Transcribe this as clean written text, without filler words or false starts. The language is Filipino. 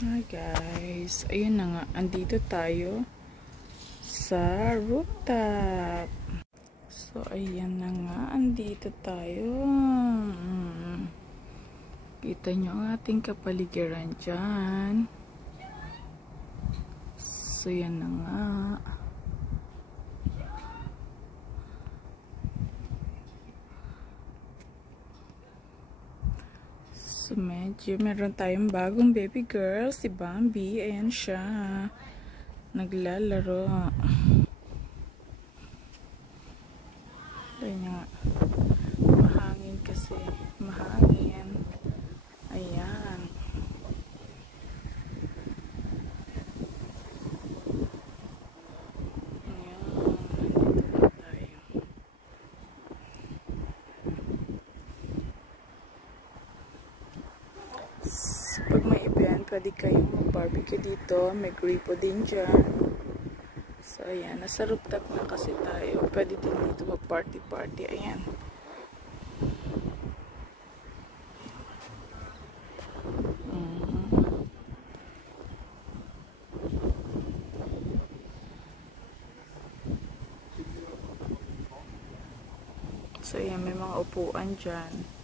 Hi guys, ayun na nga, andito tayo sa rooftop. So ayan na nga, andito tayo. Kita nyo ang ating kapaligiran dyan. So yan na nga. So medyo meron tayong bagong baby girl, si Bambi. Ayan siya, naglalaro. Ayan nga, mahangin kasi, mahangin. Ayan. Pag may event, pwede kayong mag-barbecue dito. May gripo din dyan. So, ayan. Nasa rooftop na kasi tayo. Pwede din dito mag-party-party. Ayan. So, ayan. May mga upuan dyan.